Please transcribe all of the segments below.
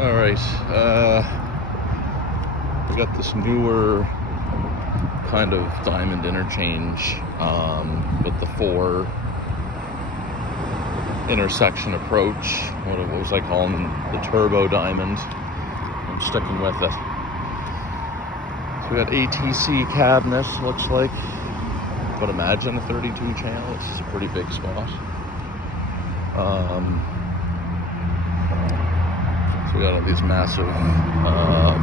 All right, we got this newer kind of diamond interchange with the 4 intersection approach. What was I calling the turbo diamond? I'm sticking with it. So we got ATC cabinet, looks like, but imagine a 32 channel. This is a pretty big spot. So we got all these massive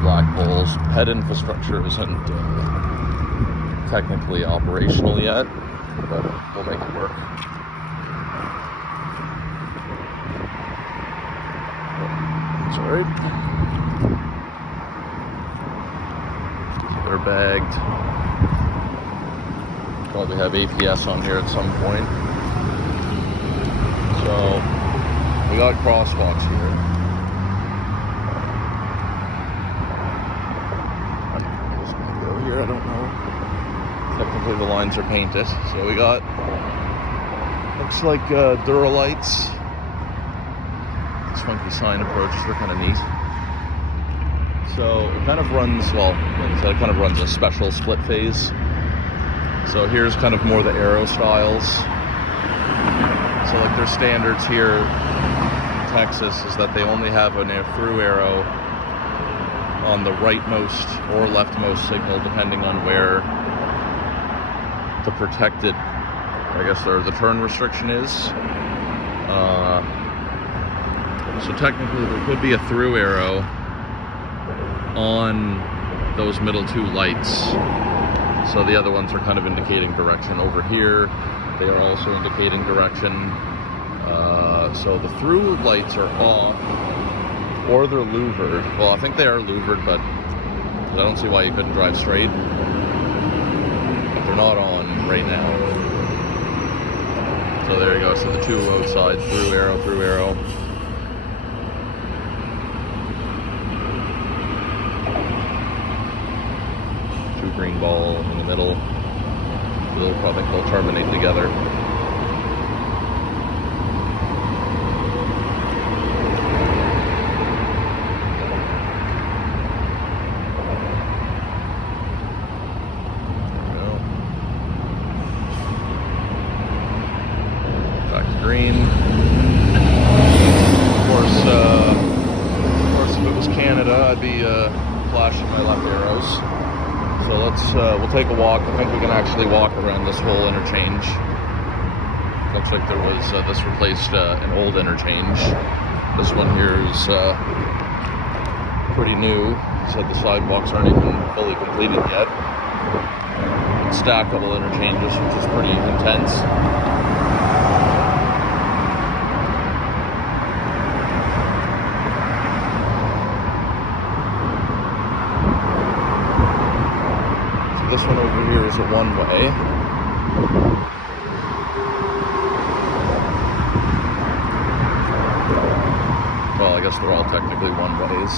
black poles. Head infrastructure isn't technically operational yet, but we'll make it work. It's alright. They're bagged. Probably have APS on here at some point. So we got crosswalks here. I don't know. Technically the lines are painted. So we got, looks like Duralights. These funky sign approaches, they're kind of neat. So it kind of runs, well, it kind of runs a special split phase. So here's kind of more the aero styles. So like their standards here in Texas is that they only have a through arrow on the rightmost or leftmost signal, depending on where the protected, I guess, or the turn restriction is. So technically there could be a through arrow on those middle 2 lights. So the other ones are kind of indicating direction. Over here, they are also indicating direction. So the through lights are off, or they're louvered. Well, I think they are louvered, but I don't see why you couldn't drive straight. But they're not on right now. So there you go. So the 2 roadside, through arrow, through arrow. Green ball in the middle. I think they'll terminate together. Back to green. Of course, if it was Canada, I'd be flashing my left arrows. So we'll take a walk. I think we can actually walk around this whole interchange. Looks like there was, this replaced an old interchange. This one here is pretty new. Said the sidewalks aren't even fully completed yet. It's stackable interchanges, which is pretty intense. This one over here is a one-way. Well, I guess they're all technically one-ways.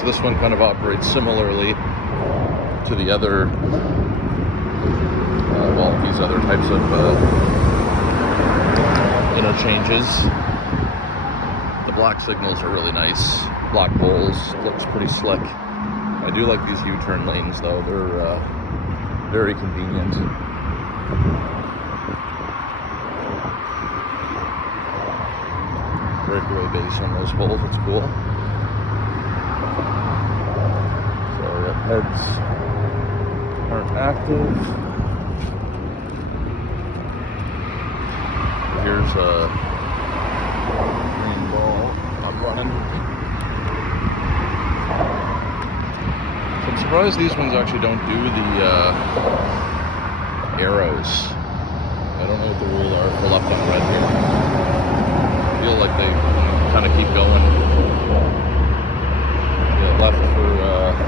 So this one kind of operates similarly to the other, these other types of interchanges. Black signals are really nice. Black poles, looks pretty slick. I do like these U-turn lanes though. They're very convenient. Breakaway base on those poles, it's cool. So yeah, heads aren't active. Here's a running. So I'm surprised these ones actually don't do the arrows. I don't know what the rules are for left on red here. I feel like they kind of keep going. Yeah, left for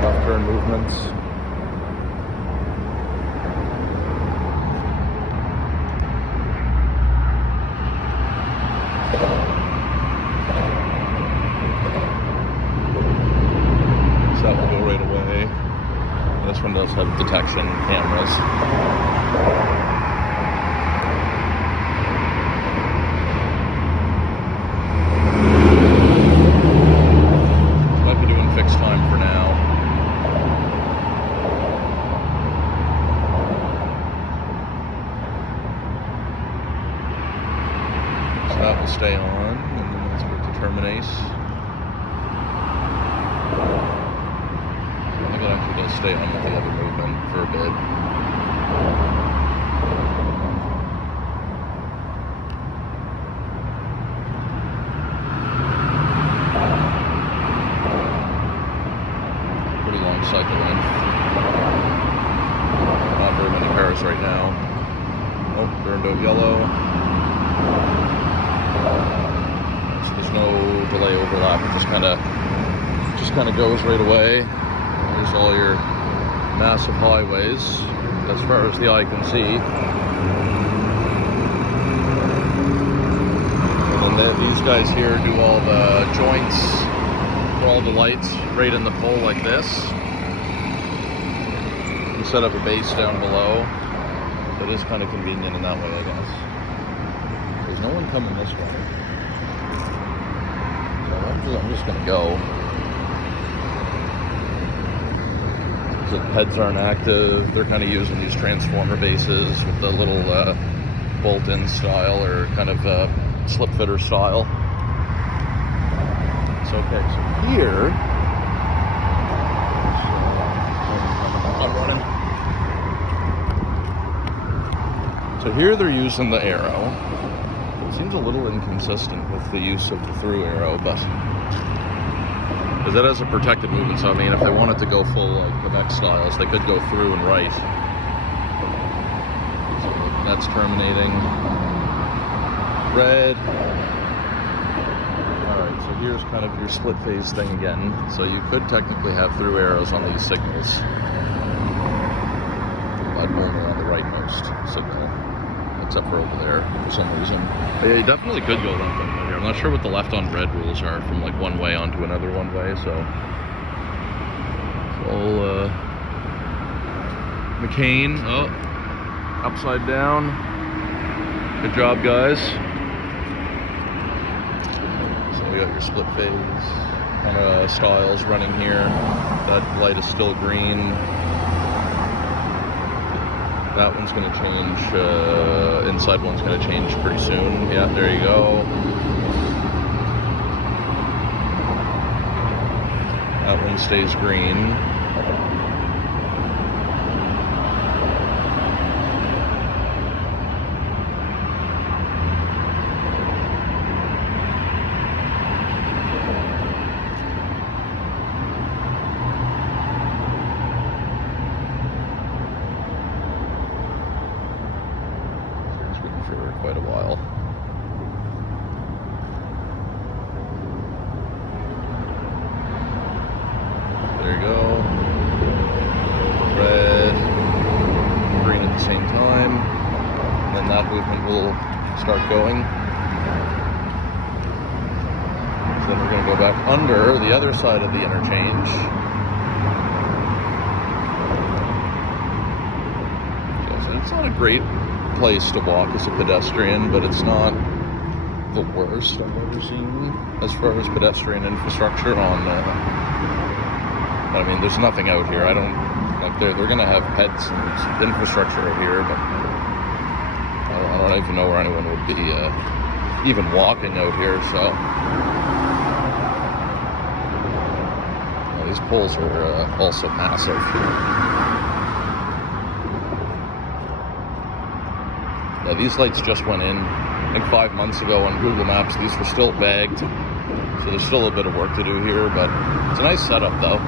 left turn movements. This one does have detection cameras. will stay on, and then it's going to terminate. I think it actually does stay on with the other movement for a bit. Pretty long cycle length. Not very many cars right now. Oh, burned out yellow. So there's no delay overlap. It just kind of goes right away. There's all your massive highways as far as the eye can see. And then these guys here do all the joints for all the lights right in the pole like this. You set up a base down below. That is kind of convenient in that way, I guess. There's no one coming this way. So I'm just going to go. So the heads aren't active. They're kind of using these transformer bases with the little bolt-in style or kind of slip fitter style. So okay, so here, I'm running. So here they're using the arrow. It seems a little inconsistent with the use of the through arrow, but because that has a protected movement, so I mean, if they wanted to go full like the next styles, they could go through and right. So that's terminating. Red. Alright, so here's kind of your split phase thing again. So you could technically have through arrows on these signals. I'd only on the rightmost signal, except for over there for some reason. But yeah, you definitely could go left on here. I'm not sure what the left on red rules are from like one way onto another one way, so it's all McCain. Oh, upside down. Good job, guys. So we got your split phase kind of styles running here. That light is still green. That one's going to change, inside one's going to change pretty soon. Yeah, there you go. That one stays green. For quite a while. There you go. Red, green at the same time. And then that movement will start going. So then we're going to go back under the other side of the interchange. So it's not a great place to walk as a pedestrian, but it's not the worst I've ever seen as far as pedestrian infrastructure on I mean, there's nothing out here. I don't like they're gonna have pets and infrastructure out here, but I don't even know where anyone would be even walking out here. So well, these poles are also massive. Yeah, these lights just went in, I think 5 months ago on Google Maps. These were still bagged, so there's still a bit of work to do here, but it's a nice setup though.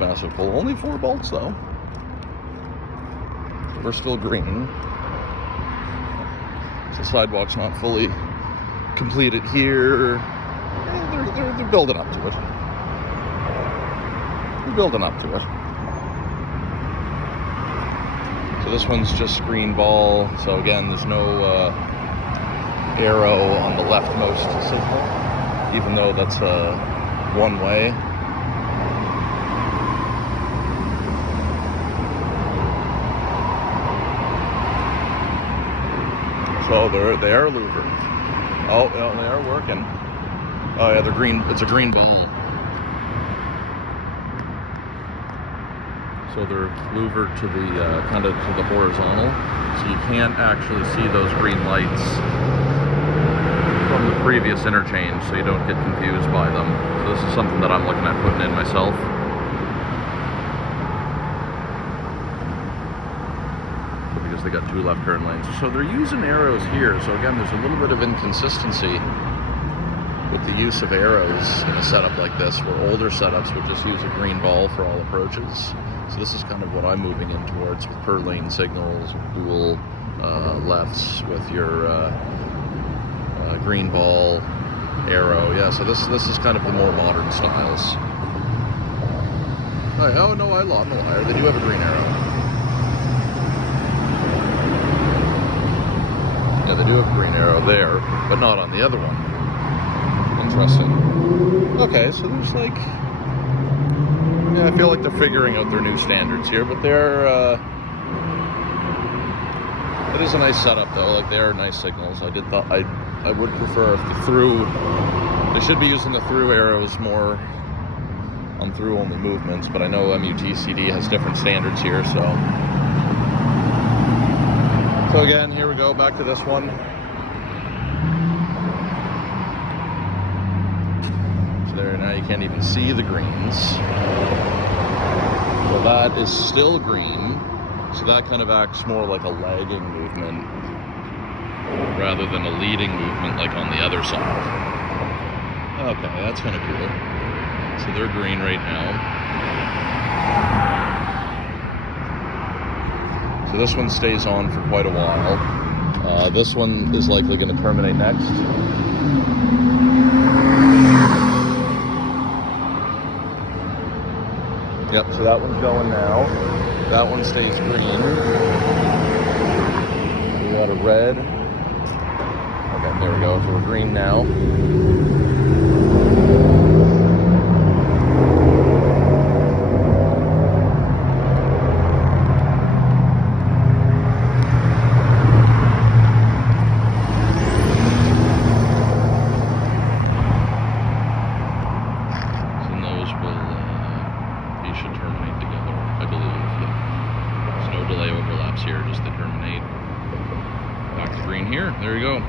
Massive pole. Only 4 bolts though. We're still green. So sidewalk's not fully completed here. They're building up to it. They're building up to it. So this one's just green ball. So again, there's no arrow on the leftmost signal, even though that's one way. Oh, they are louvered. Oh, yeah, they are working. Oh yeah, they're green. It's a green ball. So they're louvered to the kind of to the horizontal, so you can't actually see those green lights from the previous interchange, so you don't get confused by them. So this is something that I'm looking at putting in myself. Because they got 2 left turn lanes. So they're using arrows here. So again, there's a little bit of inconsistency with the use of arrows in a setup like this, where older setups would just use a green ball for all approaches. So this is kind of what I'm moving in towards, with per lane signals, dual lefts with your green ball arrow. Yeah, so this is kind of the more modern styles. Oh no, I'm a liar. They do have a green arrow. Yeah, they do have a green arrow there, but not on the other one. Interesting. Okay, so there's like, yeah, I feel like they're figuring out their new standards here, but they're, it is a nice setup though. Like, they are nice signals. I would prefer if the through, they should be using the through arrows more on through only movements, but I know MUTCD has different standards here, so. So again, here we go, back to this one. There, now you can't even see the greens. So that is still green. So that kind of acts more like a lagging movement rather than a leading movement like on the other side. Okay, that's kind of cool. So they're green right now. So this one stays on for quite a while. This one is likely going to terminate next. Yep, so that one's going now. That one stays green. We got a red. Okay, there we go. So we're green now. Should terminate together, I believe. There's no delay overlaps here, just to terminate. Back to green here. There you go.